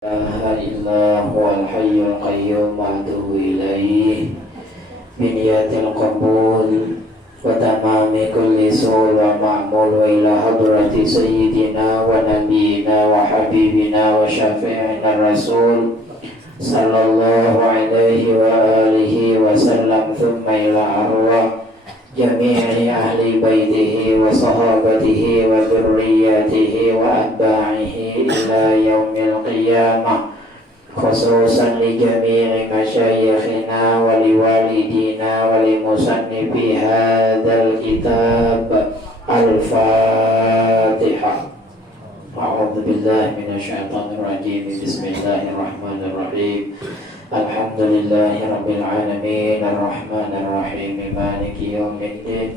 إله إلا هو الحي القيوم وأتوب إليه بنية القبول وتمام كل سوء ومعمول وإلى حضرة سيدنا ونبينا وحبيبنا وشفيعنا الرسول صلى الله عليه وآله وسلم ثم إلى أرواح جميع أهل بيته وصحابته وذرياته وأتباعه إلى يوم القيامة خصوصا لجميع مشايخنا ولوالدينا ولمصنف هذا الكتاب. الفاتحة. أعوذ بالله من الشيطان الرجيم. بسم الله الرحمن الرحيم. الحمد لله رب العالمين الرحمن الرحيم مالك يوم الدين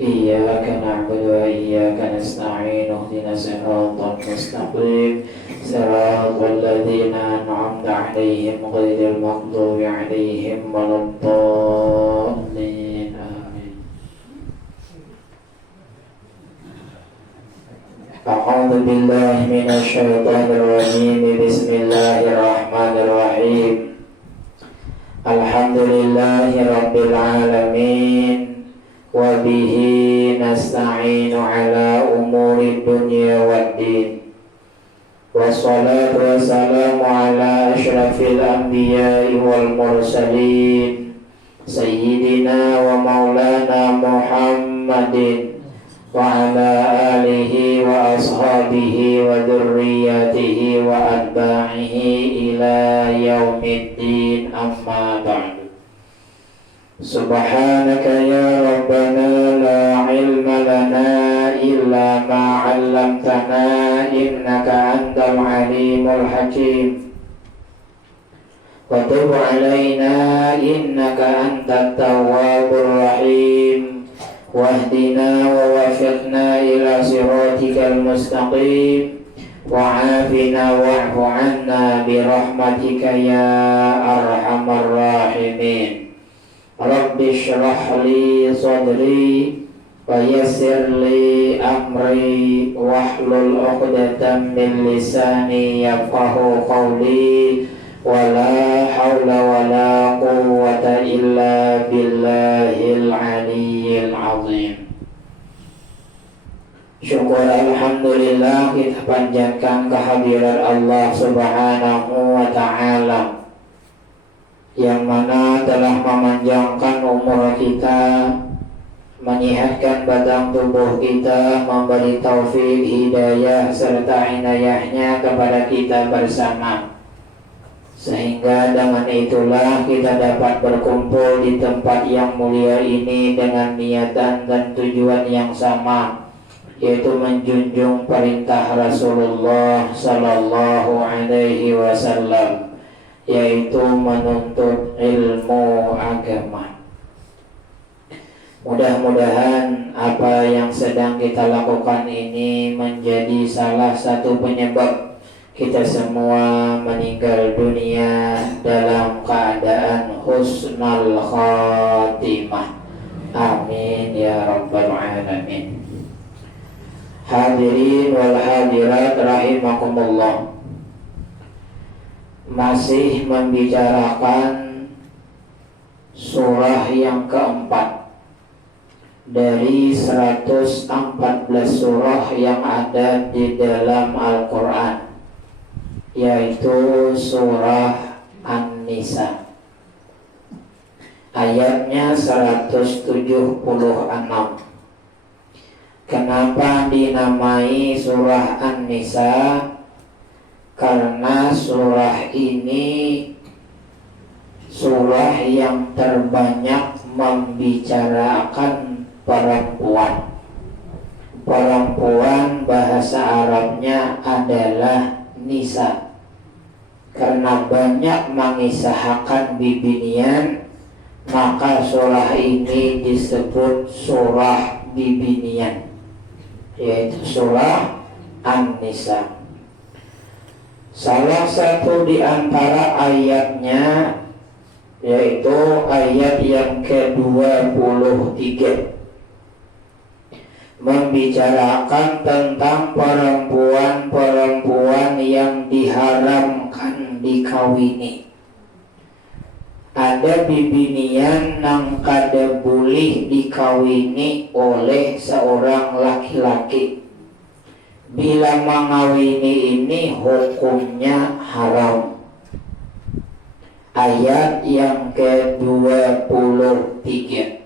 إياك نعبد وإياك نستعين اهدنا الصراط المستقيم صراط الذين أنعمت عليهم غير المغضوب عليهم ولا الضالين آمين. أعوذ بالله من الشيطان الرجيم. بسم الله الرحمن الرحيم. Alhamdulillahi Rabbil Alamin wa bihi nasta'inu ala umuri dunya waddin wassalatu wassalamu ala ashrafil anbiya'i wal mursalin sayyidina wa maulana Muhammadin wa ala alihi wa ashabihi wa dhurriyyatihi wa atba'ihi ila yaumiddin, amma ba'du. Subhanaka ya Rabbana la ilma lana illa ma 'allamtana innaka antal alimul hakim wa tub 'alaina innaka antat tawwabur rahim wahdina wa wafiqna ila siratikal mustaqim wa'afina wa'fu 'anna birahmatika ya arhamar rahimin. Rabbi shrah li sadri wa yassir li amri wahlul 'uqdatam min lisani yafqahu qawli wa la hawla wa la quwwata illa billahil aliyyil azim. Syukur alhamdulillah kita panjatkan kehadiran Allah subhanahu wa ta'ala yang mana telah memanjangkan umur kita, menyehatkan badan tubuh kita, memberi taufik, hidayah serta inayahnya kepada kita bersama, sehingga dengan itulah kita dapat berkumpul di tempat yang mulia ini dengan niatan dan tujuan yang sama, yaitu menjunjung perintah Rasulullah sallallahu alaihi wasallam, yaitu menuntut ilmu agama. Mudah-mudahan apa yang sedang kita lakukan ini menjadi salah satu penyebab kita semua meninggal dunia dalam keadaan husnul khatimah. Amin ya rabbal alamin. Hadirin wal hadirat rahimakumullah. Masih membicarakan surah yang keempat dari 114 surah yang ada di dalam Al-Quran, yaitu surah An-Nisa. Ayatnya 176. Kenapa dinamai surah An-Nisa? Karena surah ini surah yang terbanyak membicarakan perempuan. Perempuan bahasa Arabnya adalah nisa. Karena banyak mengisahkan bibinian, maka surah ini disebut surah bibinian, yaitu surah An-Nisa. Salah satu di antara ayatnya yaitu ayat yang ke-23 membicarakan tentang perempuan-perempuan yang diharamkan dikawini. Ada bibinian nang kada boleh dikawini oleh seorang laki-laki. Bila mengawini ini hukumnya haram. Ayat yang ke-23.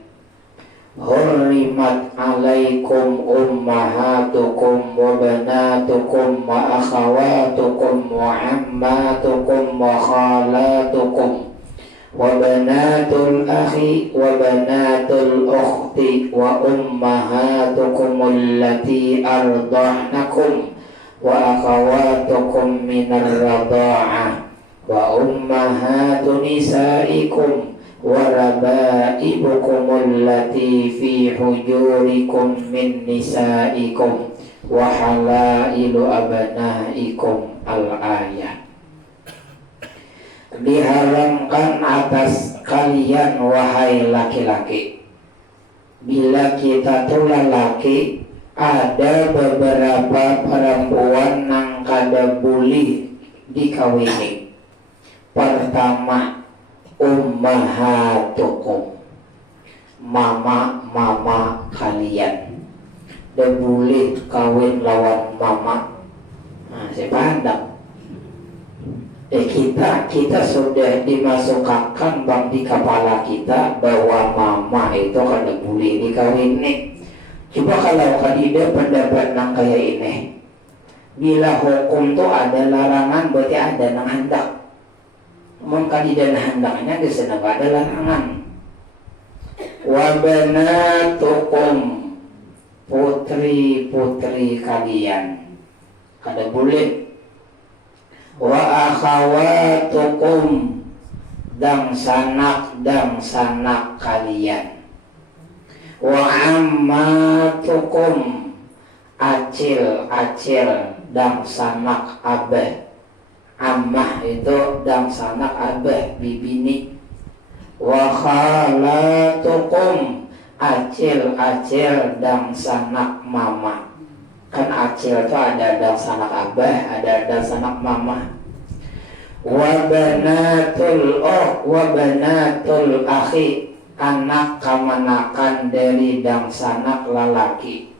Hurrimat alaikum ummahatukum wa banatukum wa akhawatukum wa ammatukum wa khalatukum wa banatul akhi wa banatul ukhti wa ummahatukum allati arda'nakum wa akhawatukum minar radha'ah wa ummahatu nisaikum wa rabaibukum allati fi hujurikum min nisaikum wa halailu abnaikum al-ayat. Diharamkan atas kalian wahai laki-laki. Bila kita tuh laki, ada beberapa perempuan yang kada boleh dikawini. Pertama, ummahatukum, mama kalian. Dan boleh kawin lawan mama. Nah, saya pandang. Kita sudah dimasukkan bang di kepala kita bahwa mama itu kada boleh dikawini. Coba kalau kadida pendapat nang kayak ini. Bila hukum tuh ada larangan, berarti ada nang hendak. Mengkadidan hendaknya di sana ada larangan. Wa banatukum, putri-putri kalian kada boleh. Wa akhawatukum, dang sanak kalian. Wa ammatukum, acil dang sanak abah. Ammah itu dang sanak abah bibini. Wa khalatukum, acil dang sanak mama. Kan acil itu ada dang sanak abah, ada dang sanak mama. Wa banatul akhi, anak kamanakan dari dang sanak lalaki.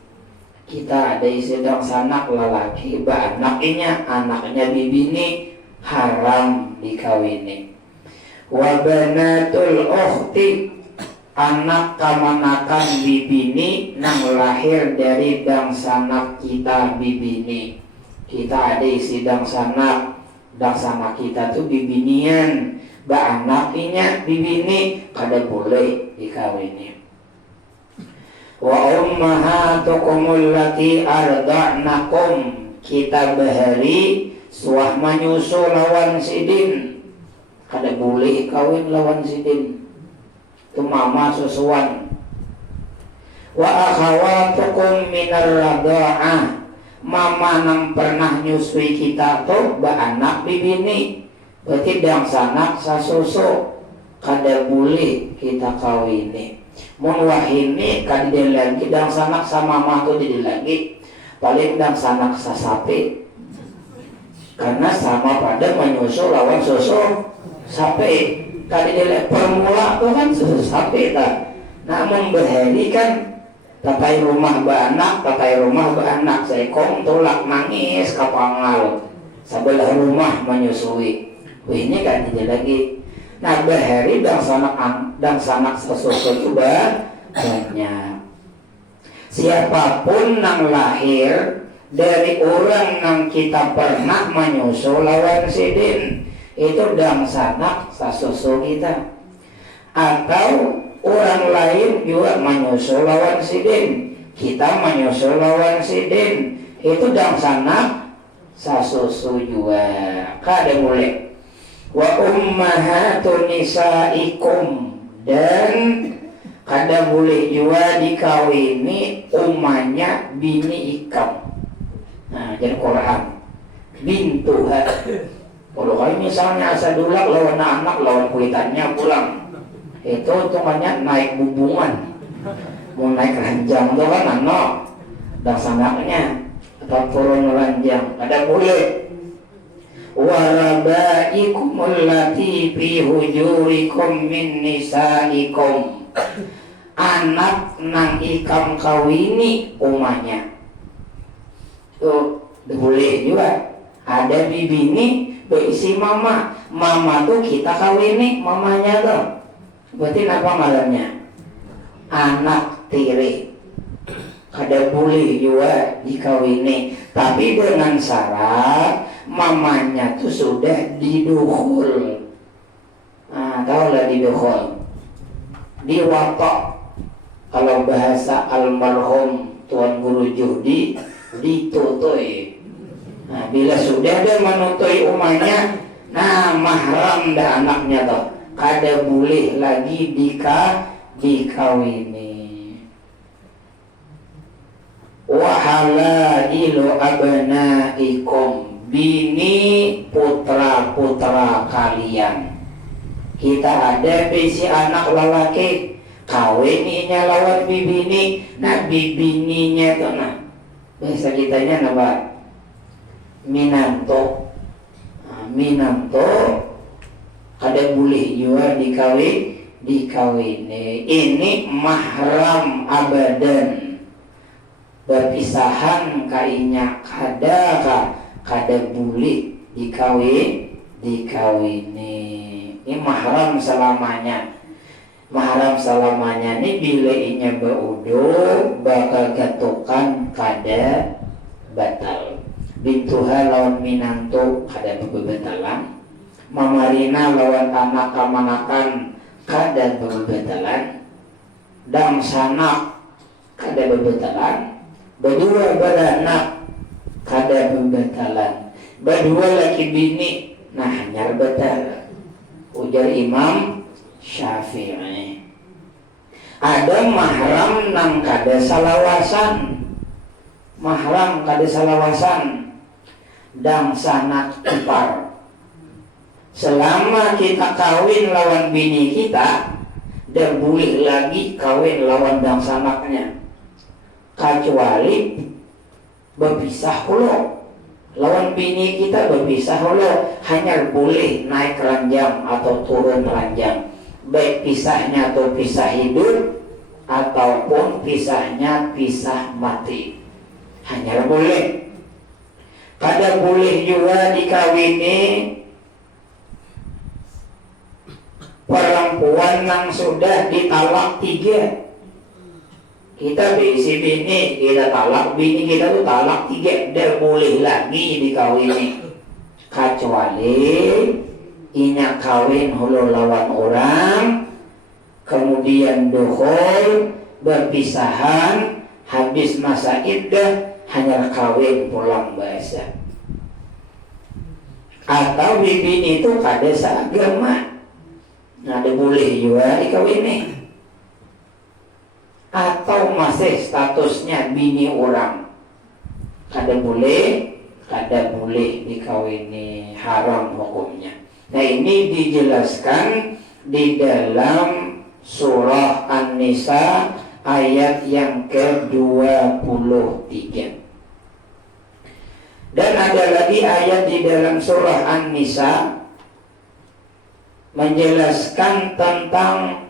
Kita ada isi dang sanak lalaki, anaknya bibini haram dikawini. Wa banatul ukhti, anak kamanakan bibini nang lahir dari dang sanak kita bibini. Kita ada isi dang sanak kita tuh bibinian, anaknya bibini kada boleh dikawini. Wa ummahatukum allati arda'nakum, kita bahari suah manyusul lawan sidin, kada boleh kawin lawan sidin. Itu mama susuan. Wa akhawatukum minar radha'ah, mama nang pernah nyusui kita tuh anak bibini, berarti dang sanak sasusu, kada boleh kita kawini. Mun wahini kadide lagi dang sanak sama mama tuh jadi lagi, paling dang sanak sasapi, karena sama pada menyusul lawan susu sapi. Kadide permula tuh kan susu sapi tak. Namun berhari kan tatai rumah baanak, seekong tolak nangis kapangal sebelah rumah menyusui. Ini kan jadi lagi. Nah berhari dan sanak sesuatu itu banyak. Siapapun yang lahir dari orang yang kita pernah menyusul lawan sidin, itu dan sanak sesuatu kita. Atau orang lain juga menyusul lawan sidin, kita menyusul lawan sidin, itu dan sanak sasusu juga kada boleh. Wa ummahatu nisaikum, dan kada boleh juga dikawini umahnya bini ikam. Nah jadi Quran bintuha. Kalau kali misalnya asadulak lawan anak lawan kuitannya pulang, itu hitungannya naik bubungan, mau naik ranjang itu kan anak dan sanaknya atau turun ranjang, ada boleh. warabaikum allati fi hujurikum min nisaikum, anak nang ikam kawini umahnya. Tuh boleh juga ada bibini berisi mama tuh kita kawini mamanya tuh, berarti apa malamnya anak tiri. Kada boleh juga dikawini, tapi dengan syarat mamanya tuh sudah didukhul. Tahu lah didukhul, diwatok. Kalau bahasa almarhum Tuan Guru Juhdi, ditutui. Bila sudah dia menutui umahnya, mahram dah anaknya tuh, kada boleh lagi dikawini. Wa halailu abnaikum, bini putra-putra kalian. Kita ada bisi anak lelaki, kawininya lawan bibini, bibininya tuh bahasa kitanya apa? Minanto. Minanto kada boleh juga dikawini. Ini mahram abadan, berpisahan kainya kada boleh dikawini. Ini mahram selamanya. Mahram selamanya ini bila inya berudu bakal gatukan kada batal. Bintuha lawan minanto kada bebetalan. Mamarina lawan anak kamanakan kada bebetalan. Dang sanak kada bebetalan. Berdua beranak kada bebetalan. Berdua laki bini hanyar betal. Ujar Imam Syafi'i. Ada mahram nang kada salawasan. Mahram kada salawasan. Dang sanak ipar. Selama kita kawin lawan bini kita, dan boleh lagi kawin lawan dang sanaknya, kecuali berpisah hulu. Lawan bini kita berpisah hulu, hanya boleh naik ranjang atau turun ranjang, baik pisahnya atau pisah hidup ataupun pisahnya pisah mati, hanya boleh. Kada boleh juga dikawini perempuan yang sudah ditalak 3. Kita bisi bini, kita talak bini kita tuh talak 3, dia boleh lagi dikawini, kecuali inya kawin hulu lawan orang, kemudian dukhul, berpisahan, habis masa iddah hanya kawin pulang bahasa. Atau bini itu kada seagama, ada boleh juga dikawini. Atau masih statusnya bini orang, kada boleh dikawini, haram hukumnya. Nah ini dijelaskan di dalam surah An-Nisa ayat yang ke-23. Dan ada lagi ayat di dalam surah An-Nisa menjelaskan tentang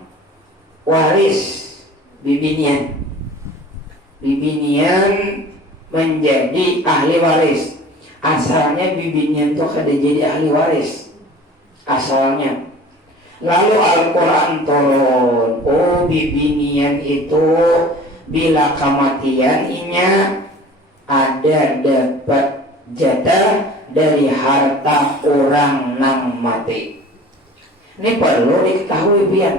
waris bibinian. Bibinian menjadi ahli waris. Asalnya bibinian itu kada jadi ahli waris asalnya. Lalu Al-Quran turun, bibinian itu bila kematian inya ada dapat jatah dari harta orang nang mati. Ini perlu diketahui biar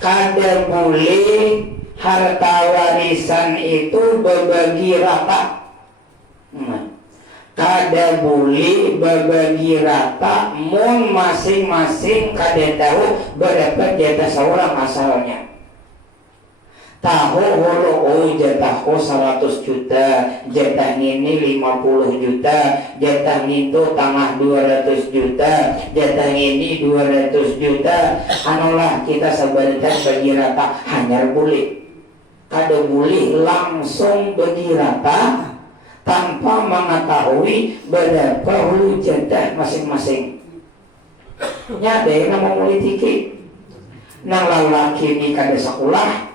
kada boleh harta warisan itu berbagi rata. Kada boleh berbagi rata, mun masing-masing kada tahu berapa jatah seorang asalnya. Tahu hulu jatahku 100 juta, jatah ini 50 juta, jatah itu tengah 200 juta, jatah ini 200 juta. Anulah kita sebenarnya bagi rata, hanya boleh. Kada boleh langsung bagi rata, tanpa mengetahui berapa hulu jadah masing-masing. Nyade nama politiki, nang lalaki ini kada sekolah,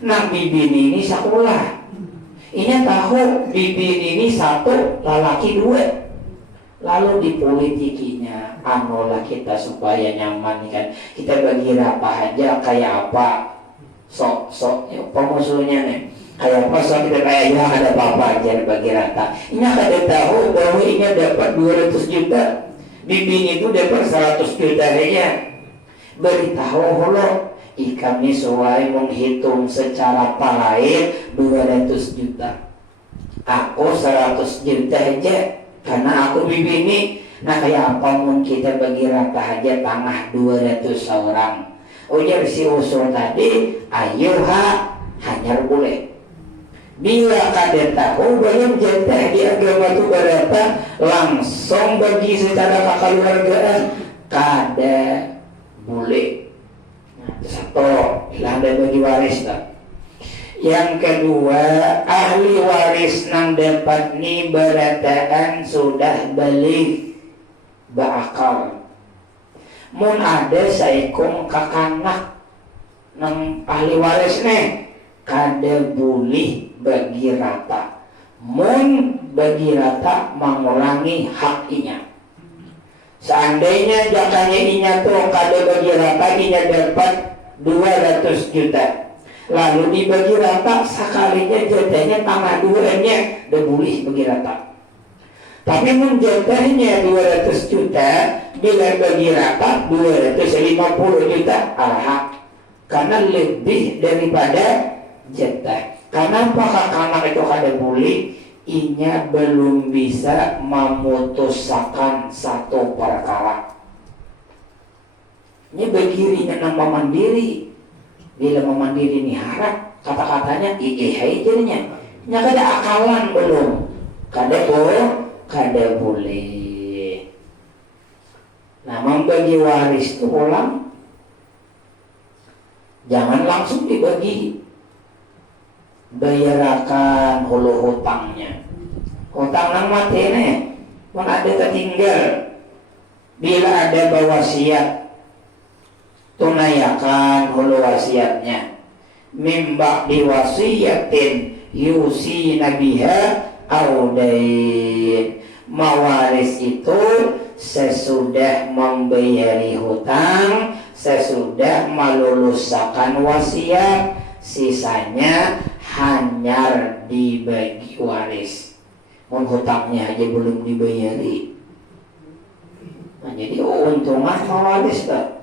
nang bibini ini sekolah. Ini tahu bibini ini satu, lalaki dua. Lalu di politikinya, anulah kita supaya nyaman kan. Kita bagi rapa aja kayak apa, sok pemusuhnya nih. Kayak apa sok kita kayak ya ada apa-apa aja bagi rata. Ini kada tahu bahwa ini dapat 200 juta, bibini itu dapat 100 juta aja. Beritahu holo, kami sesuai menghitung secara palain 200 juta. Aku 100 juta aja. Karena aku bibini, nah kayak apa pun kita bagi rata aja tanah 200 orang. Ujar si usul tadi, ayo hanyar boleh. Bila kada tahu banyak jatah di agama itu berapa, langsung bagi secara kekeluargaan kada boleh. Nah, satu, ada bagi waris tak. Yang kedua, ahli waris nang dapat ni berataan sudah balik berakal. Mun ada saikung kakanak nang ahli waris nih, kada boleh bagi rata. Mun bagi rata mengurangi hak inya. Seandainya jakanya inya tuh kada bagi rata, inya dapat 200 juta. Lalu dibagi rata, sekalinya jatahnya tanah duanya udah boleh bagi rata. Tapi menjatahnya 200 juta, bila bagi rata 250 juta hak. Karena lebih daripada jatah. Kenapa anak itu kada boleh? Inya belum bisa memutuskan satu perkara. Ini begirinya nama mandiri. Bila memandiri ini harap, kata-katanya hai jadinya. Nya kada akalan belum. Kada boleh. Nah, membagi waris itu ulang, jangan langsung dibagi. Bayarakan hulu hutangnya. Hutang nang mati nih, pun ada tertinggal. Bila ada bawasiat, tunayakan hulu wasiatnya. Mimba diwasiyatin yusi nabiha audain. Mawaris itu sesudah membayari hutang, sesudah meluluskan wasiat, sisanya hanya dibagi waris. Hutangnya aja belum dibayari. Nah, jadi untungan mawaris tak.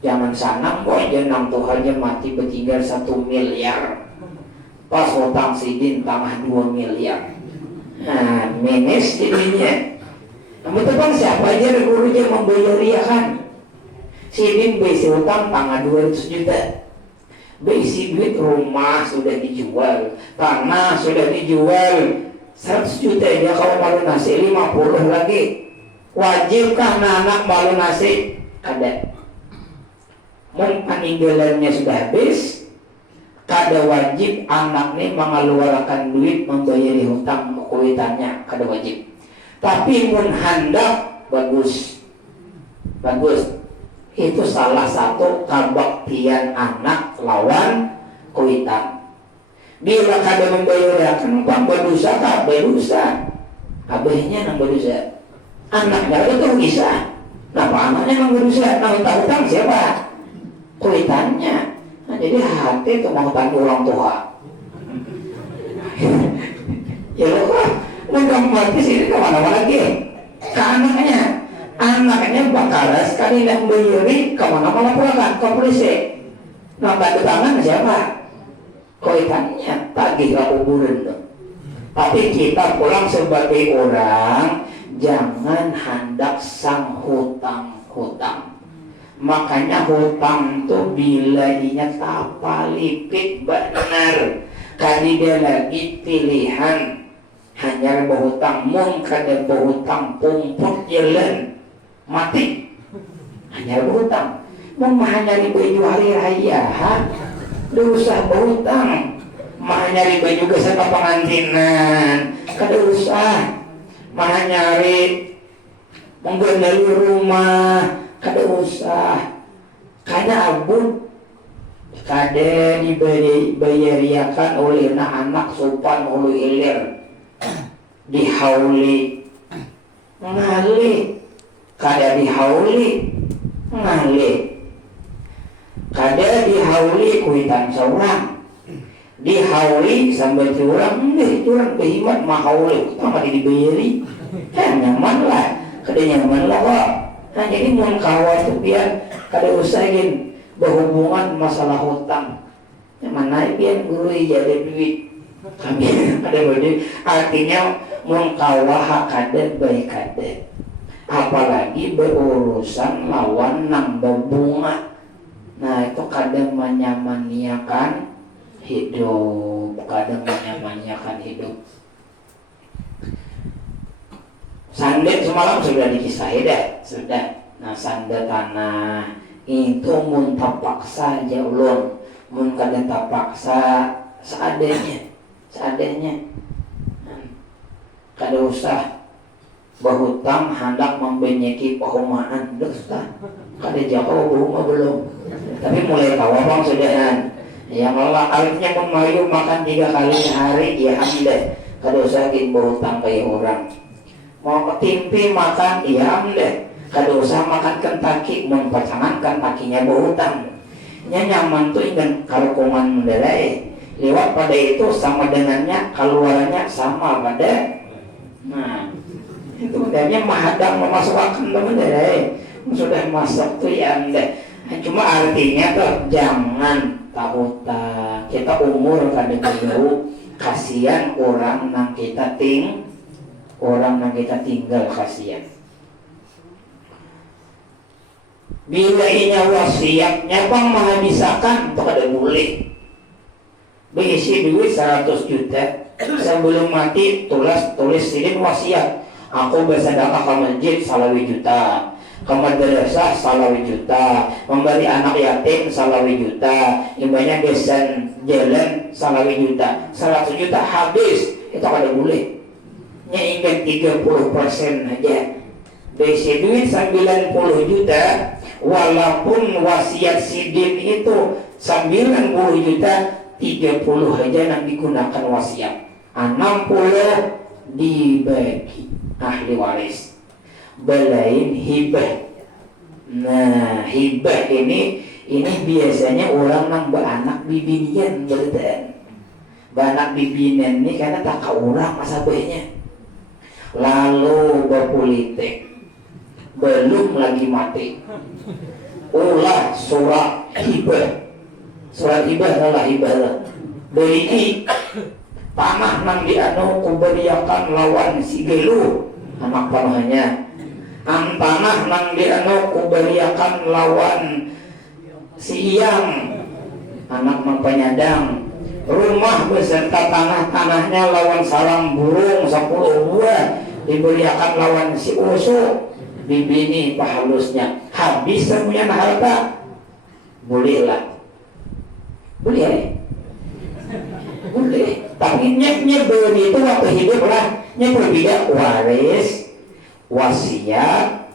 Jangan sanang boy, jangan tuh aja mati bertinggal 1 miliar. Pas hutang sidin tanah 2 miliar. Nah, minus jadinya. Namun teman siapa aja gurunya membayar kan? Sidin besi hutang tanah 200 juta. Besi duit rumah sudah dijual, tanah sudah dijual 100 juta aja. Kalau malu nasi 50 lagi. Wajibkah anak malu nasi? Ada. Peninggalannya sudah habis, kada wajib anak ini mengeluarkan duit membayari hutang kuitannya, kada wajib. Tapi mun hendak bagus. Itu salah satu kabaktian anak lawan kuitan. Bila kada membayarkan umpam berdosa kah? Berdosa. Abahnya nang berdosa. Anaknya itu bisa. Kenapa anaknya nang berdosa? Nang hutang siapa? Kuitannya. Nah, jadi hati itu mau tanggung orang tua. Ya loh, udah mati sini kemana-mana lagi. Ke anaknya bakal sekali yang bayari kemana-mana pulang ke polisi. Nah, tanda tangan siapa? Kuitannya tagih ke kuburan tuh. Tapi kita pulang sebagai orang, jangan hendak sang hutang. Makanya hutang tuh bila inya tapalipit benar, kadida lagi pilihan hanya berhutang mun kada berhutang pumput jalan mati hanya berhutang mun mahanyari baju hari raya dosa berhutang mahanyari baju gesa ke pengantinan kada usah mah nyari menggendali rumah, kada usah kada abun kada dibayariakan oleh anak sopan ulu ilir dihauli ngali kada dihauli ngali kada dihauli kuitan seorang dihauli sampai curang curang kehimat mahauli kita mah dibayari kan nyaman lah kada nyaman lah kok. Nah jadi mun kawan tuh biar kada usahin berhubungan masalah hutang yang mana biar guru jadi duit kami ada budi artinya mun kawah kada baik kada apalagi berurusan lawan nang berbunga. Nah itu kadang menyamaniakan hidup, kadang menyamaniakan hidup. Sandet semalam sudah dikisahi dah, sudah. Nah sandet tanah itu mun tapaksa aja ulun, mun kada tapaksa seadanya, kada usah berhutang hendak membenyeki perumahan, dosa. Kada jauh rumah belum, tapi mulai kawabang sudahan. Yang Allah alifnya pun mayu makan 3 kali sehari, ya amdeh. Kada usah lagi berhutang kayak orang. Mau ketimpi makan, ya amdeh. Kada usah makan Kentucky, mau pacangan Kentucky-nya berhutang. Nya nyaman tuh ingin karukungan mendelai. Lewat pada itu sama dengannya, keluarannya sama pada. Nah, itu bedanya mahadang memasukkan mendelai. Sudah masuk tuh ya amdeh. Cuma artinya tuh jangan hutang. Kita umur kada jauh, kasihan orang nang kita tinggal kasihan. Bila inya wasiatnya bang menghabiskan itu kada boleh. Berisi duit 100 juta sebelum mati tulis sidin wasiat. Aku bersedekah ke masjid 1 juta, ke madrasah 1 juta, memberi anak yatim 1 juta, imbanya desain jalan 1 juta, 100 juta habis, itu kada boleh. Nya ingin 30% aja. Besi duit 90 juta, walaupun wasiat sidin itu 90 juta, 30 aja yang digunakan wasiat, 60 dibagi ahli waris. Belain hibah. Nah hibah ini biasanya orang yang beranak bibinian berdan. Beranak bibinian ini karena tak ke orang masabahnya. Lalu berpolitik, belum lagi mati. Ulah surat hibah. Surat hibah adalah hibah. Beri tanah nang dianu kuberiakan lawan si gelu anak panuhanya. Ang tanah nang dianu kuberiakan lawan si Iyang anak mempanyadang. Rumah beserta tanahnya lawan sarang burung 10 buah diberiakan lawan si Usu. Bibini pahalusnya habis semuanya harta. Bolehlah. Boleh. Tapi nya beri itu waktu hidup lah. Nya berbeda waris, wasiat,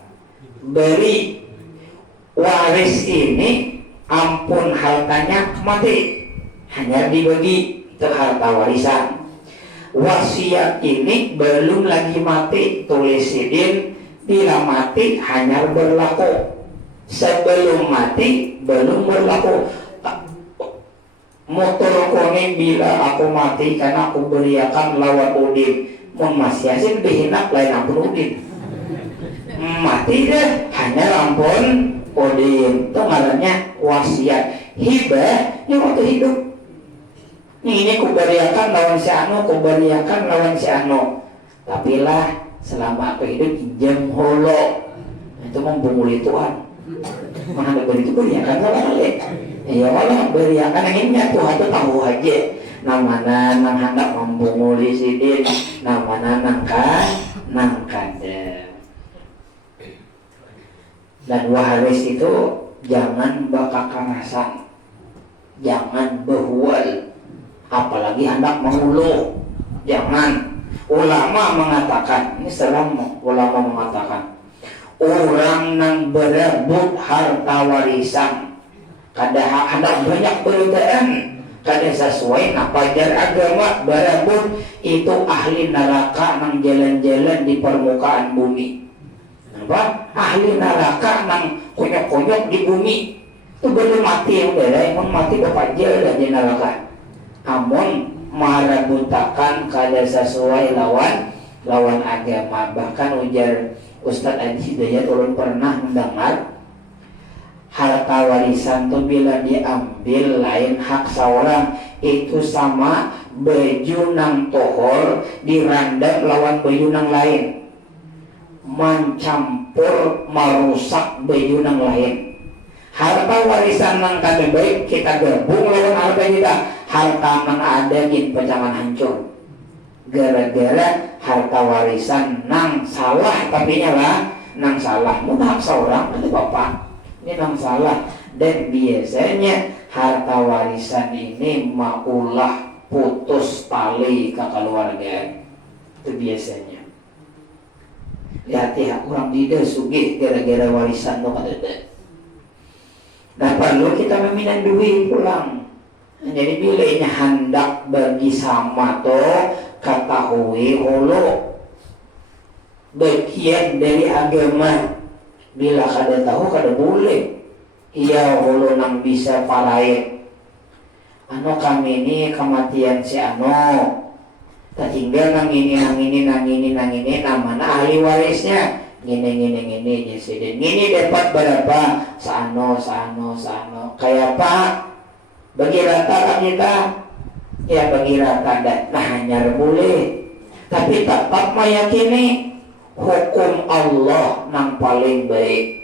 beri. Waris ini ampun hartanya mati, hanya dibagi itu harta warisan. Wasiat ini belum lagi mati, tulis sidin, bila mati hanya berlaku. Sebelum mati belum berlaku. Motor kone bila aku mati karena aku beriakan lawan udin, mun masih asin behinak lain ampun udin. Mati deh hanya ampun udin. Itu ngarannya wasiat. Hibah yang waktu hidup. Ini ku beriakan lawan si anu, ku beriakan lawan si anu. Tapi lah selama aku hidup pinjam holo. Itu membunguli Tuhan. Mana ada beri itu beriakan lawan leh. Ya Allah beriakan akhirnya Tuhan itu tahu aja namana nang hendak membunguli sidin, namana nang kada. Dan waris itu jangan bakakarasan, jangan behual, apalagi hendak menguluh. Jangan Ulama mengatakan, ini serang, ulama mengatakan orang nang berebut harta warisan kada ada banyak perbedaan, kada sesuai pajar agama berebut itu ahli neraka nang jalan-jalan di permukaan bumi. Apa? Ahli neraka nang konyok-konyok di bumi. Itu belum mati yang beda, yang mati bapak jalan di neraka. Amun marabutakan kada sesuai lawan agama. Bahkan ujar Ustadz Adi Hidayat ulun pernah mendengar harta warisan tuh bila diambil lain hak seorang itu sama baju nang tohor dirandam lawan baju nang lain, mencampur merusak baju nang lain. Harta warisan nang kada baik kita gabung lawan harta kita, harta nang ada gin pecahan hancur gara-gara harta warisan nang salah, tapi nyala nang salah mun hak seorang itu bapak ini nang salah. Dan biasanya harta warisan ini maulah putus tali kekeluargaan itu biasanya. Lihat ya orang tidak sugih gara-gara warisan no kada. Nah perlu kita meminang duit pulang. Jadi bila ini hendak bagi sama toh ketahui holo bagian dari agama. Bila kada tahu kada boleh. Iya holo nang bisa paraik. Ano kami ini kematian si ano. Tak tinggal nang ini namanya ahli warisnya. Gini jadi gini dapat berapa sano kayak apa bagi rata kita ya bagi rata dan nah hanya boleh tapi tetap meyakini hukum Allah nang paling baik.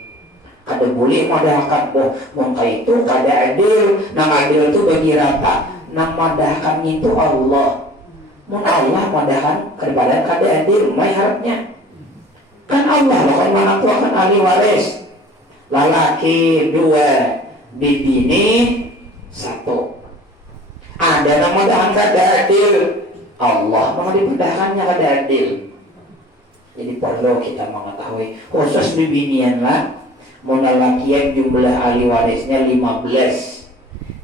Kada boleh madahkan mongka itu kada adil, nang adil itu bagi rata, nang madahkan itu Allah. Mun Allah madahkan kepada kada adil mai harapnya. Kan Allah akan menentukan ahli waris. Lalaki 2, bibini 1. Ada nama dahan kada adil. Allah mau dipedahkannya kada adil. Jadi perlu kita mengetahui khusus bibinian lah. Mun lalakian jumlah ahli warisnya 15,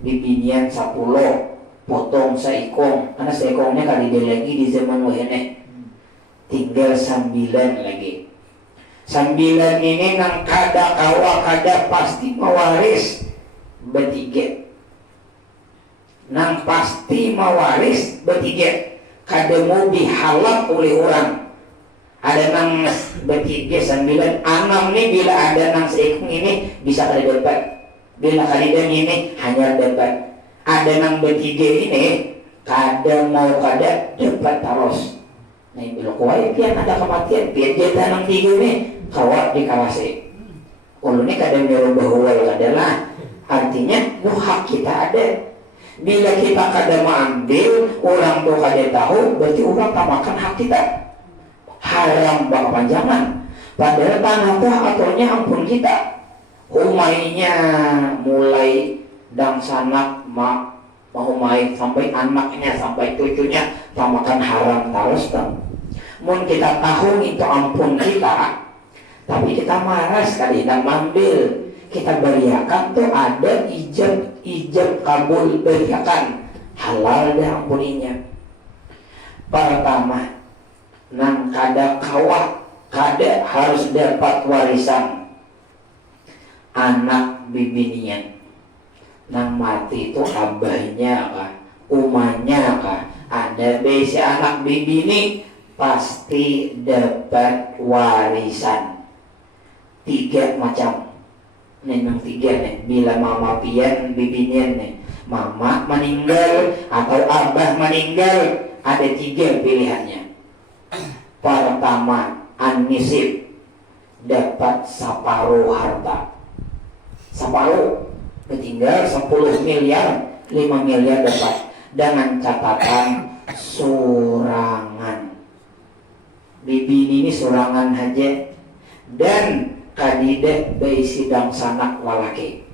bibinian 10, potong seikong. Karena seikongnya kali dia lagi di zaman wahene. Tinggal 9 lagi. 9 ini nang kada kawa kada pasti mewaris bertiga. Nang pasti mewaris bertiga. Kada mau dihalap oleh orang. Ada nang bertiga 9, 6 nih bila ada nang seikung ini bisa kada dapat. Bila kada ini hanya dapat. Ada nang bertiga ini kada mau kada dapat terus. Nah bila kuai pian ada kematian pian jatah nang 3 nih kawat di kawasi. Ulu ini kadang nyuruh bahwa adalah artinya hak kita ada. Bila kita kadang mengambil orang tu kada tahu berarti orang tak makan hak kita. Haram berkepanjangan. Padahal tanah tu aturnya ampun kita. Humainya mulai dang sanak mak mahumai sampai anaknya sampai cucunya tak makan haram terus tak. Mun kita tahu itu ampun kita. Tapi kita marah sekali dan mengambil. Kita beriakan tuh ada ijab kabul beriakan halal dan ampuninya. Pertama, nang kada kawat kada harus dapat warisan anak bibinian. Nang mati itu abahnya kah, umahnya kah, ada besi anak bibini pasti dapat warisan. 3 macam. Nang 3 nih. Bila mama pian bibinian nih, mama meninggal atau abah meninggal, ada 3 pilihannya. Pertama, an-nisib, dapat separuh harta. Separuh, ketinggal 10 miliar, 5 miliar dapat. Dengan catatan surangan. Bibini ini surangan aja. Dan kadide bayi sidang sanak lalaki.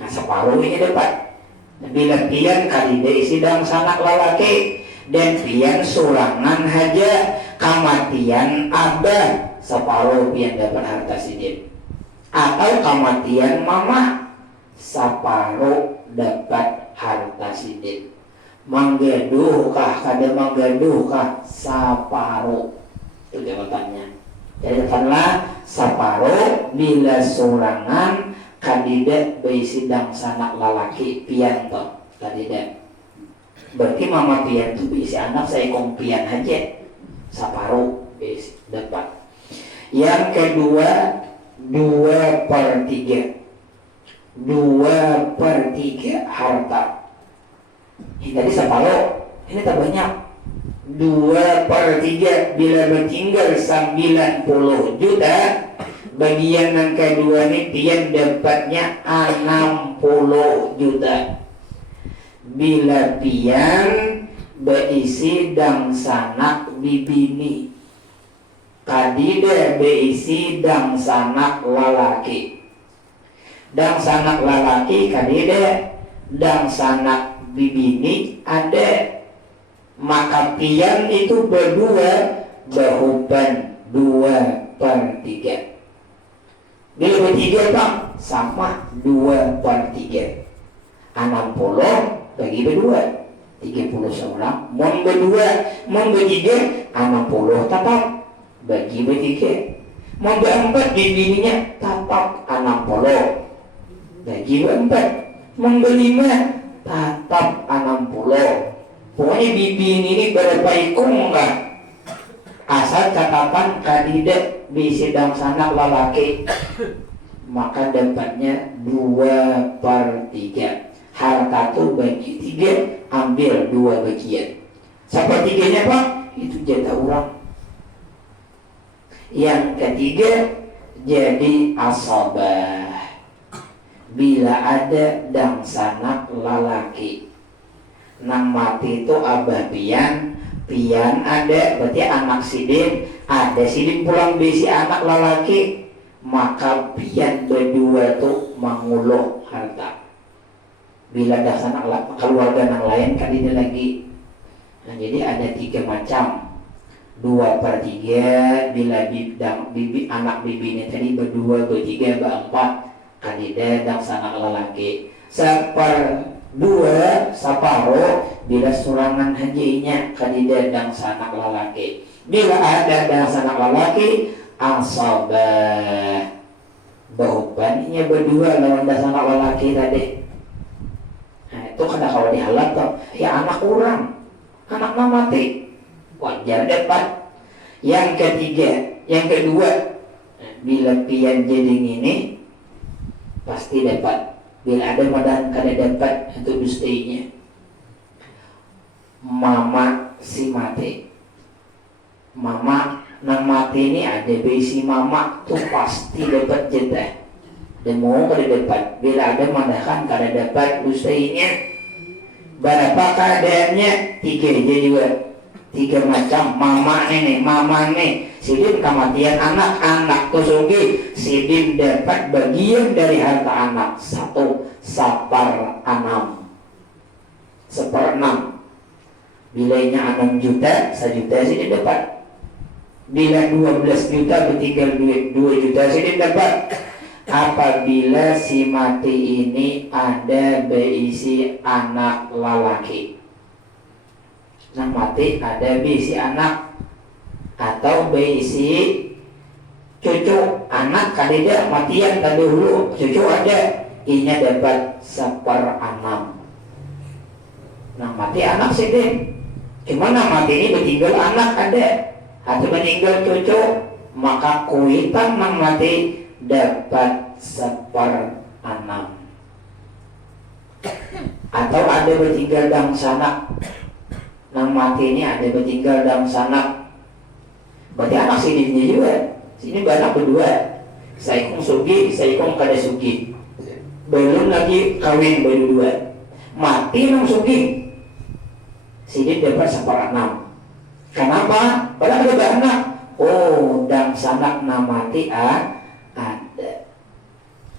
Nah separuh ini dapat. Bila pian kadide sidang sanak lalaki dan pian surangan haja kematian abah separuh pian dapat harta sidin, atau kematian mama separuh dapat harta sidin. Manggaduh kah kada manggaduh kah separuh, itu jawabannya. Jadi katakanlah separuh bila surangan kandidat sidang sanak lalaki pian toh kandidat. Berarti mama pian itu bisi anak saya kong pian aja separuh bisi dapat. Yang kedua 2/3 harta. Ini tadi separuh, ini tak banyak. 2/3 bila bertinggal 90 juta, bagian yang kedua ini pian dapatnya 60 juta. Bila pian berisi dang sanak bibini, kadida berisi dang sanak lalaki. Dang sanak lalaki kadida, dang sanak bibini ada. Maka pian itu berdua behuban 2/3. Bila bertiga bang sama 2/3. 60 bagi berdua 30 seorang. Mon berdua, mon bertiga 60 tetap bagi bertiga. Mon berempat bibininya tetap 60 bagi berempat. Mon berlima tetap 60. Pokoknya bibi ini berapa ikung enggak? Asal catatan kandidat bisi dang sanak lalaki, maka dapatnya 2/3. Harta tuh bagi 3, ambil 2 bagian. Sepertiganya Pak, itu jatah orang. Yang ketiga jadi asabah. Bila ada dang sanak lalaki nang mati itu abah pian ada, berarti anak sidin, ada sidin pulang bisi anak lalaki, maka pian berdua tuh manguluh harta. Bila ada sanak keluarga yang lain kan ini lagi. Nah, jadi ada 3 macam. 2/3 bila bibi anak bibi ini tadi berdua, bertiga, berempat kandidat dan sanak lalaki. 2 separuh bila surangan hajinya kandidat dan sanak lalaki. Bila ada dan sanak lalaki asabah, behubannya berdua lawan dan sanak lalaki tadi. Nah, itu kada kalau dihalat toh, ya anak orang, anaknya mati wajar dapat. Yang kedua bila pian jadi ini pasti dapat. Bila ada badan kada dapat untuk dustainya. Mama si mati. Mama nang mati ini ada bisi mama tuh pasti dapat jatah. Dan mau kada dapat. Bila ada madakan kada dapat dustainya. Berapa keadaannya? 3 aja juga. 3 macam. Mama nih. Sidin kematian anak kusugi. Sidin dapat bagian dari harta anak 1/6. 1/6. Bilanya 6 juta, 1 juta sidin dapat. Bila 12 juta bertinggal duit 2 juta sidin dapat. Apabila si mati ini ada berisi anak lalaki, nah mati ada berisi anak atau berisi cucu, anak kadida matian tadi dulu, cucu ada, inya dapat 1/6. Nah mati anak sidin, cuma nah mati ini bertinggal anak ada atau bertinggal cucu, maka kuitan nang mati dapat 1/6. Atau ada bertinggal dang sanak, nang mati ini ada bertinggal dang sanak, berarti anak sidinnya juga. Sini banyak berdua, saikong sugi, saikong kada sugi, belum lagi kawin berdua, mati nang sugi, sidin dapat 1/6. Kenapa? Padahal ada anak. Oh, dang sanak nang mati ada.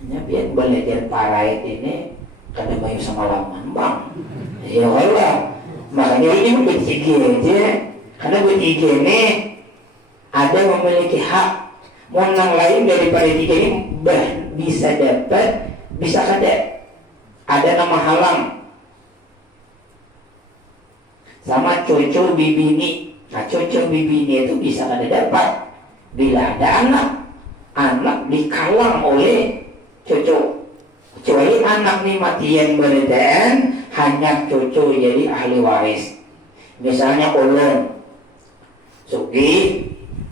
Nya biar belajar parait ini kada mayu sama laman bang. Ya Allah, Makanya ini bertiga aja, karena bertiga ini ada memiliki hak. Mau yang lain daripada tiga ini bisa dapat, bisa kada. Ada nama halang. Sama cucu bibini. Nah cucu bibini itu bisa kada dapat bila ada anak dikalang oleh cucu. Kecuali anak nih matian beredaan, hanya cucu jadi ahli waris. Misalnya ulun Sugi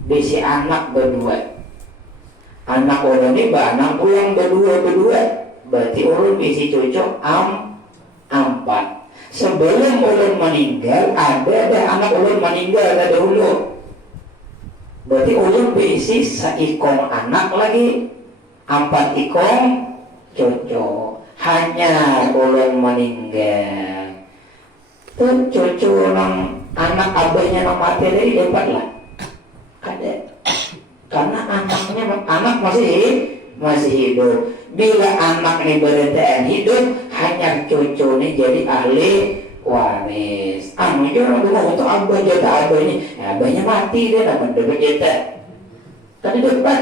bisi anak berdua. Anak ulun ini anak ulang berdua. Berarti ulun bisi cucu empat. Sebelum ulun meninggal ada anak ulun meninggal ada dulu. Berarti ulun bisi seikong anak lagi, 4 ikong cucu. Hanya ulun meninggal tuh cucu nang anak abahnya nang mati dari dapat lah. Kada. Karena anak masih hidup. Bila anak ini beredaan hidup, hanya cucu ini jadi ahli waris. Anu jangan ngomong untuk abah jatah abah ini. Ya, abahnya mati dia nak mendapat jatah. Tadi dapat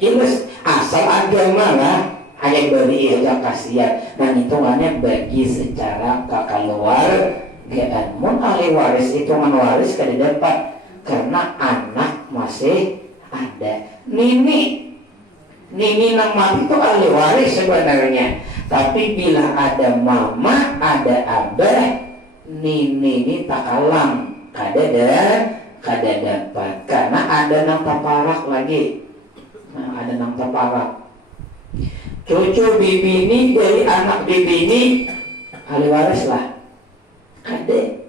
jelas asal agama lah. Hanya beri aja kasihan. Nah hitungannya bagi secara kekeluargaan. Mun ahli waris hitungan waris kada dapat karena anak masih ada. Nini nang mati itu ahli waris sebenarnya. Tapi bila ada mama, ada abah, nini ini tak kalang, kada dapat. Karena ada nang taparak lagi. Nah, ada nang taparak. Cucu bibini dari anak bibini ahli waris lah. Kada.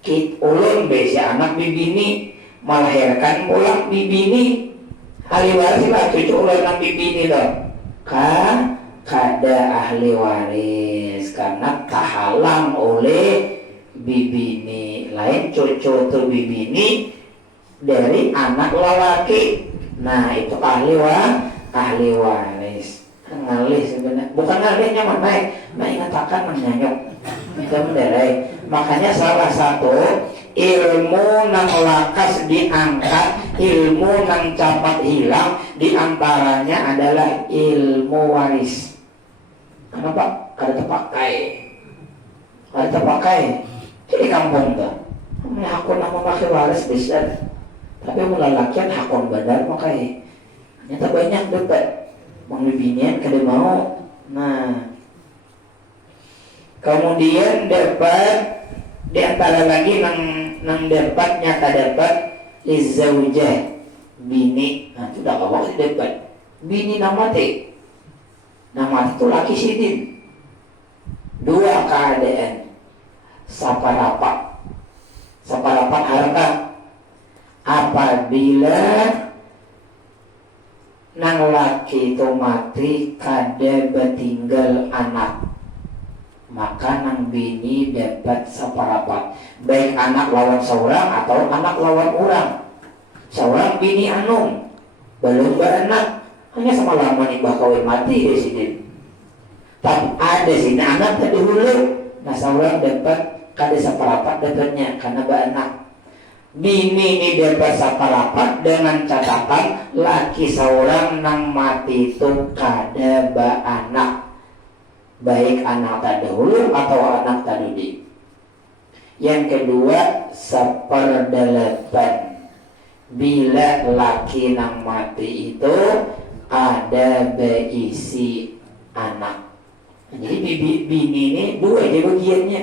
Kit ulun besi anak bibini melahirkan pulang bibini ahli waris lah, cucu ulun anak bibini loh. Kada ahli waris karena tahalang oleh bibini. Lain cucu tu bibini dari anak lelaki. Nah itu ahli waris. Ngalih sebenarnya, bukan ngalihnya naik ngatakan menyanyok. Itu menderai. Makanya salah satu ilmu nang lakas diangkat, ilmu nang cepat hilang diantaranya adalah ilmu waris. Kenapa? Kada terpakai. Jadi kampung tuh. Hakun nang memakai waris bisa. Tapi mulai lakian hakun badar makai. Nyata banyak dapat. Mengbinian kada mau. Nah, kemudian dapat diantara lagi nang dapat nyata dapat lizaujah bini. Nah itu dah kawan dapat bini nang mati. Nang mati itu laki sidin. 2 keadaan. Saparapat harta. Apabila nang laki itu mati kada betinggal anak, maka nang bini dapat saparapat. Baik anak lawan seorang atau anak lawan orang. Seorang bini anung belum beranak, hanya sama lama nih kawin mati di sini. Tapi ada sini anak tadi hulu. Nah seorang dapat kada saparapat dapatnya karena beranak. Bini ini dapat saparapat dengan catatan laki seorang nang mati itu kada beranak, baik anak terdahulu atau anak terdudi. Yang kedua 1/8 bila laki nang mati itu ada berisi anak. Jadi bini ini 2 aja bagiannya.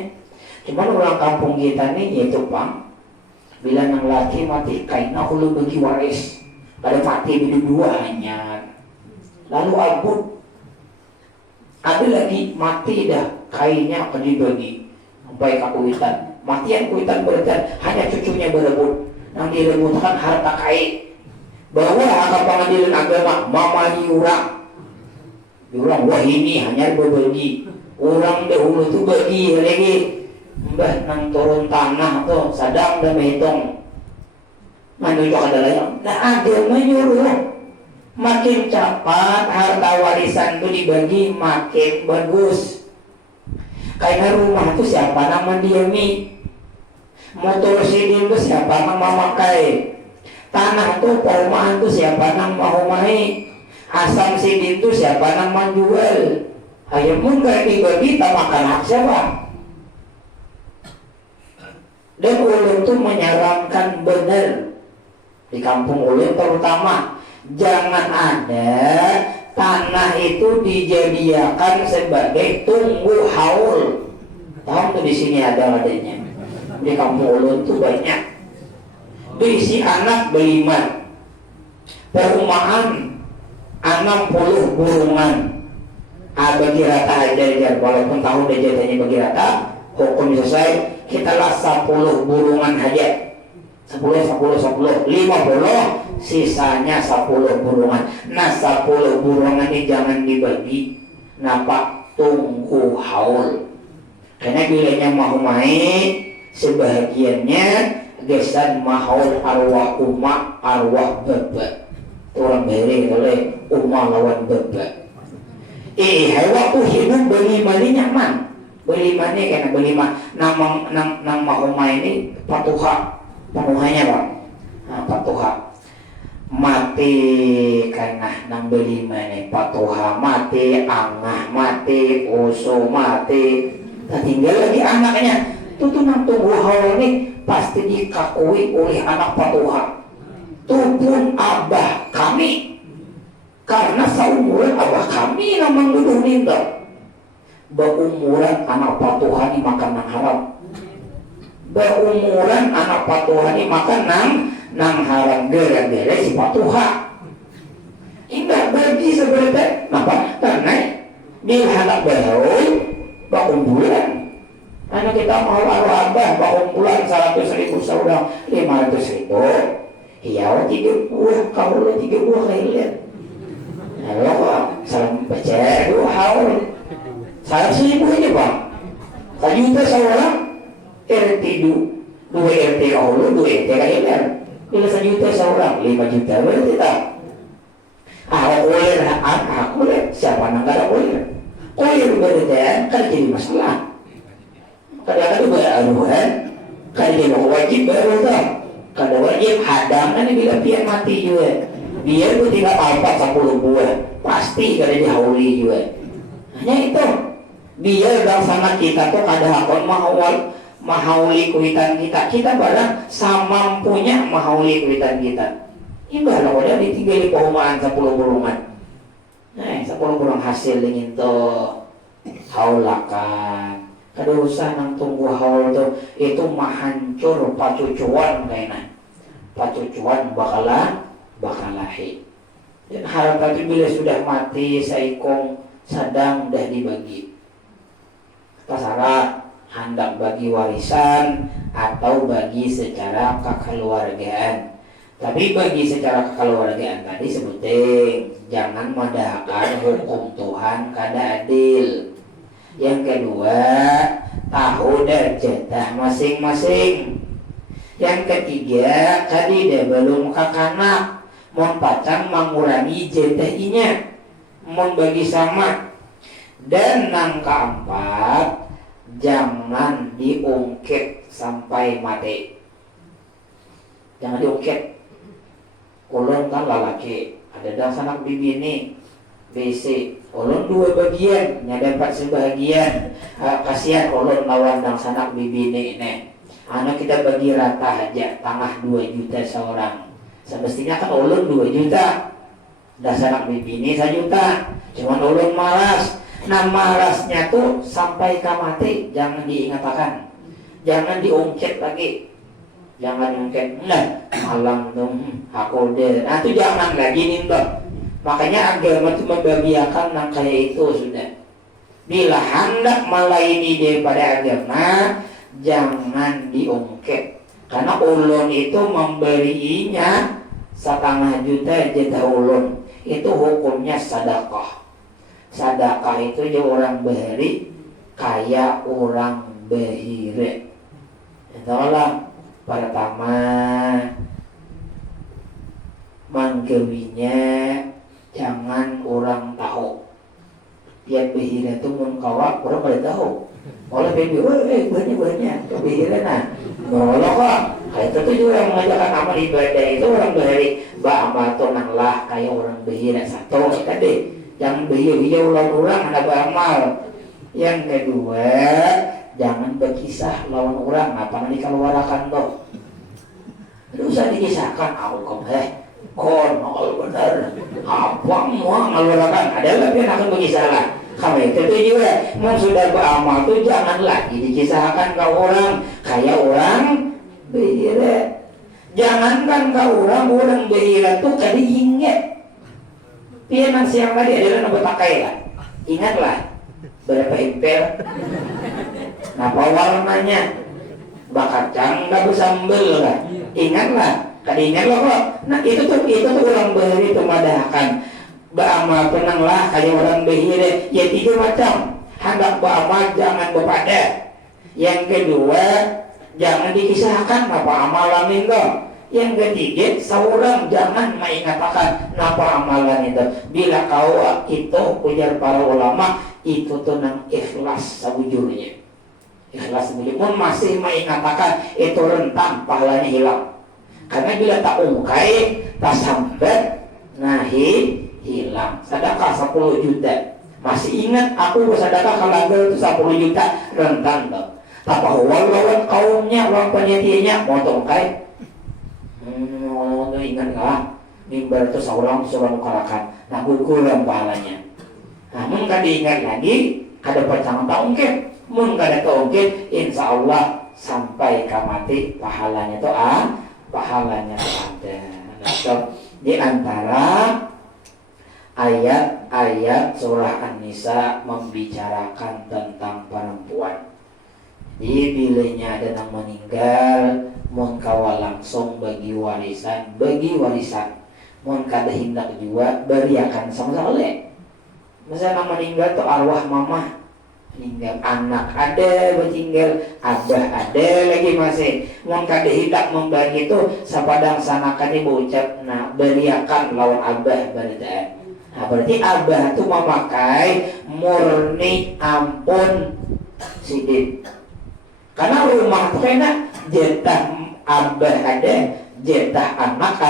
Cuman orang kampung kita nih yaitu Bang, bila nang laki mati kaina hulu bagi waris, pada mati berdua hanya. Lalu abut ada lagi mati dah kainnya akan dibagi sampai kakuitan. Matian kuitan beretan hanya cucunya berebut. Nang direbutkan harta kain. Bahwa ke pengadilan agama mama diurang wah ini hanya berbagi. Orang dahulu tu bagi lagi. Mbah nang turun tanah tuh sadang dan menghitung menuju adalah yang nah agama nyuruh makin cepat harta warisan itu dibagi makin bagus. Karena rumah itu siapa nama diami, motor sidin itu siapa nama memakai, tanah itu perumahan itu siapa nama mahumai, asam sidin itu siapa nama jual. Ayo mungkin dibagi tak makan hak siapa. Dan ulun itu menyarankan benar di kampung ulun terutama, jangan ada tanah itu dijadikan sebagai tunggu haul. Tahu tuh di sini ada adanya. Di kampung ulun tuh banyak. Berisi anak beriman. Perumahan 60 burungan. Bagi rata aja, walaupun tahu jatahnya bagi rata, hukum selesai. Kita lah 10 burungan aja. 10, 50, sisanya 10 burungan. Nah 10 burungan ini jangan dibagi. Napa? Tunggu haul. Karena bilanya mau main, sebahagiannya gesan mahaul arwah umat, arwah baba. Orang beri oleh umat lawan baba. Waktu hidup belimani nyaman. Belimani karena belima nama umah ini patuhanya Pak. Nah, patuha mati karena nang belima nih patuha mati, angah mati, uso mati. Nah, tinggal lagi anaknya. Itu tuh nang tunggu haul ini pasti dikakui oleh anak patuha. Tuh pun abah kami. Karena seumuran abah kami namang duduk ninda. Beumuran anak patuha ini makan nang haram. Beumuran anak patuha ini makan nang haram gara-gara si patuha. Indah bagi sebenarnya. Kenapa? Karena bila anak baru beumuran. Anak kita mau abah beumuran 100.000 saudara 500.000. Iya, 3 buah kau 3 buah kalian. Halo Pak, salam baca 2 haul 100.000 aja Pak. 1 juta seorang RT 2 RT Allah 2 RT kalian. Bila 1 juta seorang 5 juta berarti tak. Aku boleh siapa nang kada boleh. Kolir berarti kan jadi masalah. Kadang-kadang beruhan, kadang wajib baru tak. Kadang wajib hadangan bila pian mati juga. Biar itu tinggal apa 10 buah pasti kada dihauli juga. Hanya itu biar dalam sana kita tuh kada hakon mahauli kuitan kita barang samampunya mahauli kuitan kita. Imbah lah udah ditinggali perumahan 10 burungan. Nah 10 burung hasil ingin tuh haulakan. Kada usah nang tunggu haul tuh itu mahancur pacucuan kayaknya. Pacucuan bakal lahir. Dan harap tadi bila sudah mati saikong sedang dah dibagi. Terserah hendak bagi warisan atau bagi secara kekeluargaan. Tapi bagi secara kekeluargaan tadi sebutin jangan madahkan hukum Tuhan kada adil. Yang kedua tahu dah jatah masing-masing. Yang ketiga tadi dah belum kakanak. Mon pacang mengurangi jatahnya, mon bagi sama. Dan yang keempat jangan diungkit sampai mati. Jangan diungkit. Ulun kan lalaki, ada dang sanak bibini BC. Ulun 2 bagian, nya dapat sebahagian. Kasihan ulun lawan dang sanak bibini ini. Anak kita bagi rata aja, tangah 2 juta seorang. Semestinya kan ulun 2 juta. Dasar anak bibini 1 juta. Cuman ulun malas. Nah malasnya tuh sampai ke mati jangan diingatkan. Jangan diungkit lagi. Jangan diungkit. Nah malam tuh aku deh. Nah itu jangan lagi nih mbak. Makanya agama itu membagiakan yang kayak itu sudah. Bila hendak melayani daripada agama, jangan diungkit. Karena ulun itu memberinya 1,5 juta jatah ulun. Itu hukumnya sedekah. Sedekah itu dia orang beri kayak orang behire. Itulah pertama manggawinya jangan orang tahu. Yang behire itu mengkawak orang pada tahu. oleh baby, banyak kepikiran nah, nolok kok. Itu tuh juga yang mengajarkan amal ibadah itu orang dari ba'amal tonanglah kayak orang behira satu tadi, yang behira orang ada beramal. Yang kedua, jangan berkisah lawan orang, apa nanti kalau warakan tuh. Tidak usah dikisahkan, Allah konol benar, apa mau ngalurakan, ada lagi yang akan berkisah lah. Kamu itu juga, mau sudah beramal tuh jangan lagi dikisahkan ke orang, kayak orang behira. Jangankan ke orang behira tuh kadi inget. Pian siang tadi adalah nabi pakai lah. Ingatlah berapa impel. Napa warnanya? Bakacang nggak bersambel lah. Ingatlah, kadi ingat loh kok. Nah itu tuh orang behira itu madahkan. Beramal tenanglah kayak orang behira. Ya 3 macam. Hendak beramal jangan berpada. Yang kedua, jangan dikisahkan apa amalan itu. Yang ketiga, seorang jangan mengatakan apa amalan itu. Bila kau itu ujar para ulama itu tenang ikhlas sebujurnya. Ikhlas sebujurnya. Mun masih mengatakan itu rentan pahalanya hilang. Karena bila tak ungkai, tak sambat, nahi hilang. Sedekah 10 juta. Masih ingat aku bersedekah kalau itu 10 juta rentan tuh. Tapi lawan kaumnya, lawan penitinya mau tongkai. Ingat nggak? Mimbar itu seorang kalakan. Nah gugur yang pahalanya. Namun kada ingat lagi, kada percaya tak mungkin. Mun kada mungkin, insya Allah sampai kamati pahalanya itu pahalanya ada. Nah, di antara ayat-ayat surah An-Nisa membicarakan tentang perempuan. Jadi bilanya ada yang meninggal, mun kawa langsung bagi warisan, mun kada hindak juga beriakan sama saleh. Misalnya meninggal tuh arwah mama, meninggal anak ada, bertinggal abah ada lagi masih. Mun kada hindak membagi itu sapadang sanakan ibu ucap, nah beriakan lawan abah berdaan. Nah berarti abah itu memakai murni ampun sidin. Karena rumah itu kena jatah abah ada, jatah anak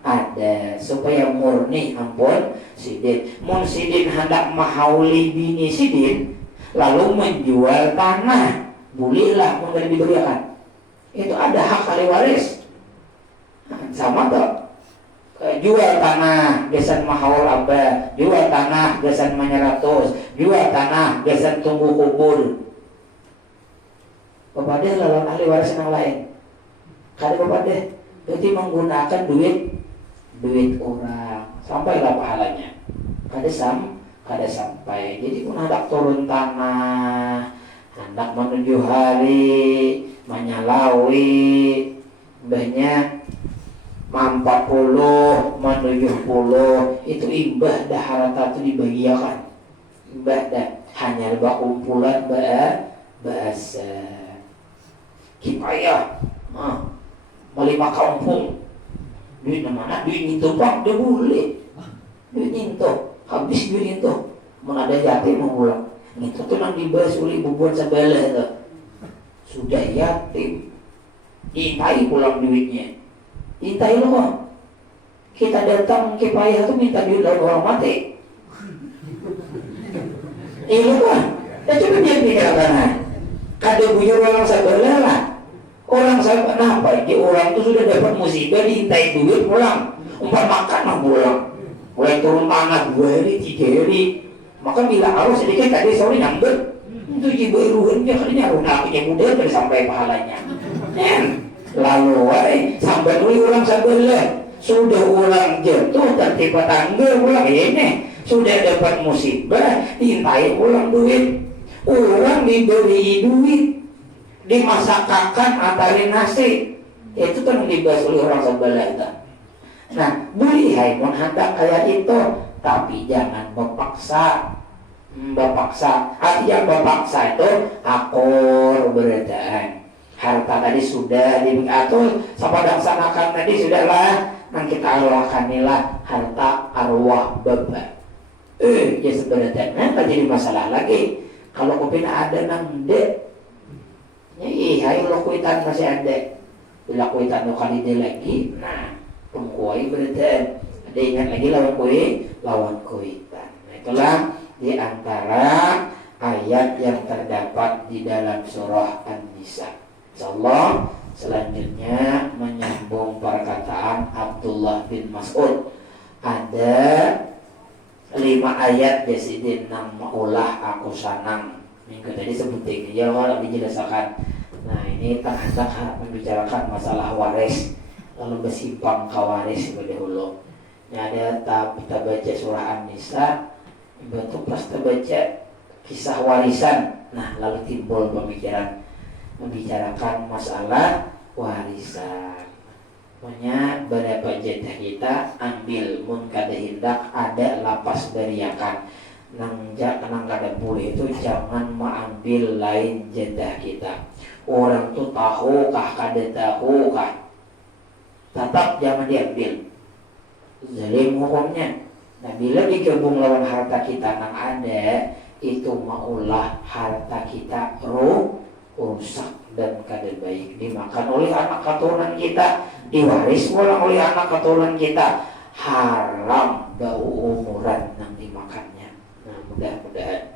ada, supaya murni ampun sidin. Mun sidin hendak mahauli bini sidin, lalu menjual tanah, bolehlah mun diberikan. Itu ada hak ahli waris. Sama tuh. Jual tanah gesan mahaul abah, jual tanah gesan menyeratus, jual tanah gesan tunggu kubur. Bapak lawan ahli waris yang lain. Kada bapak berarti menggunakan duit orang, sampailah pahalanya. Kada sampai. Jadi pun hendak turun tanah, hendak menuju hari, menyalawi, banyak 40 menuju 10 itu ibadah harta itu dibagiakan. Ibadah hanya kumpulan bahasa kipayah, melima kampung, duit mana? Duit nginto pak, dia boleh, duit nginto, habis duit nginto, mana ada yatim mau pulang, nginto tuh nang dibahas oleh bubuan sebelah itu, sudah yatim, intai pulang duitnya, intai loh, kita datang kipayah tuh minta duit dari orang mati, iya kan, ya coba dia pikirkan, kada bujur orang sebelah lah. Orang saya kenapa? Orang itu sudah dapat musibah diintai duit pulang, umpat makan mah pulang, mulai turun tanah 2 hari 3 hari, maka bila harus sedikit tadi sore nyambut, itu jiwa ruhnya kan nyaruna punya muda dan sampai pahalanya. Lalu sampai dulu orang sebelah sudah orang jatuh tertimpa tangga pulang ini sudah dapat musibah diintai pulang duit, orang diberi duit dimasakkan atari nasi itu kan dibahas oleh orang sebelah itu. Nah boleh hai menghantar kayak itu, tapi jangan berpaksa. Artinya berpaksa itu akor beradaan. Harta tadi sudah diatur, sapadang sanakan tadi sudahlah, nang kita arwahkanilah harta arwah bapak. Ya sebenarnya kan jadi masalah lagi. Kalau kopi ada nang de, hai lo kuitan masih ada. Bila kuitan lo kali de lagi, nah pengkuai berarti ada ingat lagi lawan kuitan. Nah, itulah di antara ayat yang terdapat di dalam surah An-Nisa. Insyaallah selanjutnya menyambung perkataan Abdullah bin Mas'ud. Ada 5 ayat jasidin nang maulah aku sanang. Minggu tadi sebutin ya walau dijelaskan. Nah ini tengah-tengah membicarakan masalah waris, lalu bersimpang ke waris berdahulu. Ada kita baca surah An-Nisa, bentuk pas kita baca kisah warisan. Nah lalu timbul pemikiran membicarakan masalah warisan. Pokoknya berapa jatah kita ambil mun kada hendak ada lapas beriakan nang kada boleh itu jangan mengambil lain jatah kita. Orang tuh tahu kah kada tahu kah tetap jangan diambil. Zalim hukumnya. Nah bila digabung lawan harta kita nang ada itu maulah harta kita rusak dan kada baik dimakan oleh anak keturunan kita, diwaris ulang oleh anak keturunan kita, haram bau umuran yang dimakannya. Nah mudah-mudahan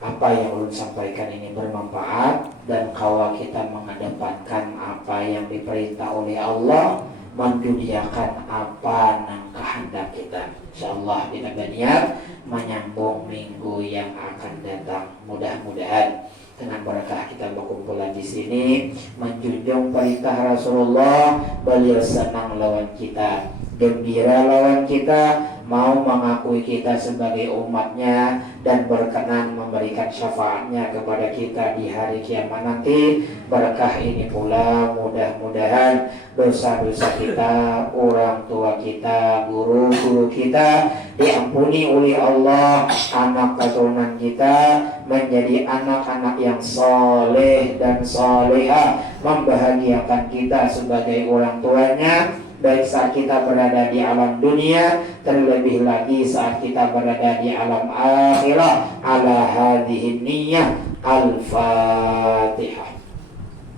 apa yang ulun sampaikan ini bermanfaat dan kalau kita mengedepankan apa yang diperintah oleh Allah, menduliakan apa yang kehendak kita. Insyaallah kita berniat menyambung minggu yang akan datang. Mudah-mudahan dengan berkah kita berkumpulan di sini menjunjung perintah Rasulullah, beliau senang lawan kita, gembira lawan kita, mau mengakui kita sebagai umatnya dan berkenan memberikan syafaatnya kepada kita di hari kiamat nanti. Berkah ini pula mudah-mudahan dosa-dosa kita, orang tua kita, guru-guru kita diampuni oleh Allah, anak keturunan kita menjadi anak-anak yang soleh dan soleha, membahagiakan kita sebagai orang tuanya baik saat kita berada di alam dunia, terlebih lagi saat kita berada di alam akhirah. Ala hadhihi niyyah. Al-Fatihah.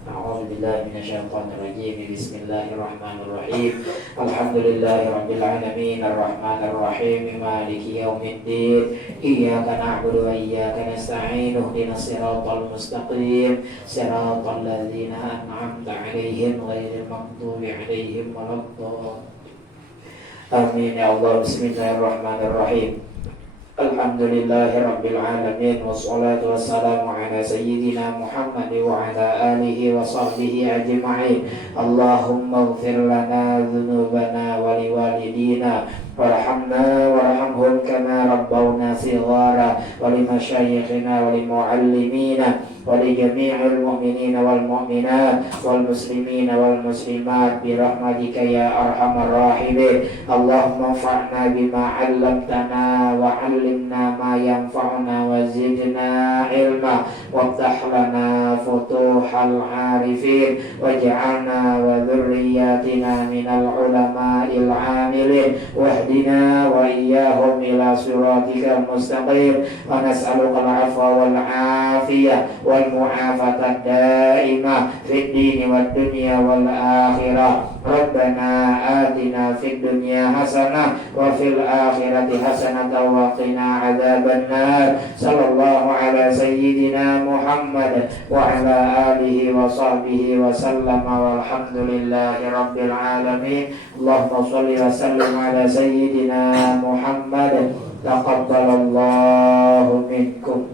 A'udzubillahi minasyaitonir rajim. Bismillahirrahmanirrahim. Alhamdulillahirabbil alamin arrahmanir rahim maliki yaumiddin. Iyyaka na'budu wa iyyaka nasta'in. Ihdinas siratal mustaqim. Siratal ladzina an'amta 'alaihim ghairil maghdubi 'alaihim waladdallin. Amin ya Allah. Bismillahirrahmanirrahim. Alhamdulillahirabbil alamin wassalatu wassalamu ala sayyidina Muhammad wa ala alihi wa sahbihi ajma'in. Allahumma ighfir lana dhunubana wa liwalidina warhamna warhamhum kama rabbawna shighara wa limashayikhina wa limuallimina wa li jami'il mu'minina wal mu'minat wal muslimina wal muslimat bi rahmatika ya arhamar rahimin. Allahumma anfa'na bima 'allamtana wa 'allimna ma yanfa'una wa zidna ilma waftah lana futuhal 'arifin waj'alna wa dhurriyyatina minal ulama'il 'amilin wahdina wa iyyahum ila siratikal mustaqim wa nas'aluka al-'afwa wal 'afiyah wal mu'afatad daimah fid dini wad dunya wal akhirah. Rabbana atina fid dunya hasanah wa fil akhirati hasanah wa qina adzabannar. Sallallahu ala sayyidina Muhammad wa ala alihi wa sahbihi wa sallama walhamdulillahi rabbil alamin. Allahumma shalli wa sallim ala sayyidina Muhammad. Taqabbalallahu minkum.